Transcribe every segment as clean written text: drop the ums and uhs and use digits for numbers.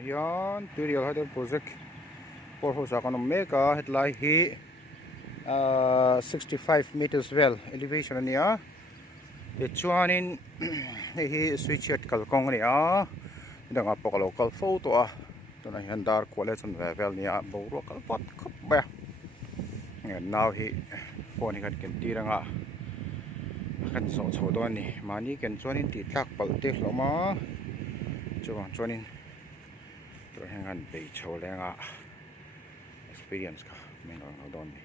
Yan, tutorial hada project for ho sa kanong mega headlight hi 65 meters well elevation niya. The chuanin hi switch at kalkong niya. Ida nga po ka local photo Ito na handar quality on level niya boro kalpat kap ba. Ngayon now hi phone hi kan tira nga kan so doon ni mani kan chuanin ti tak palte loma. Chuanin terus yang be chole nga experience का मैंने दोन में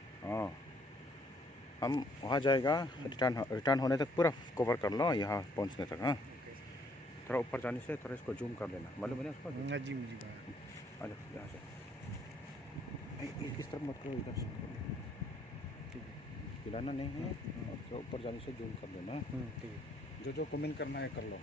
हम वहाँ जाएगा return होने तक पूरा कवर कर लो यहाँ पहुँचने तक। थोड़ा ऊपर जाने से थोड़ा इसको जूम कर लेना मालूम है ना उसको। जी मुझे आ जाओ यहाँ से किस तरफ मत करो इधर से ठीक है हिलाना नहीं है। थोड़ा ऊपर जाने से जूम कर लेना। ठीक है जो कमेंट करना है कर लो।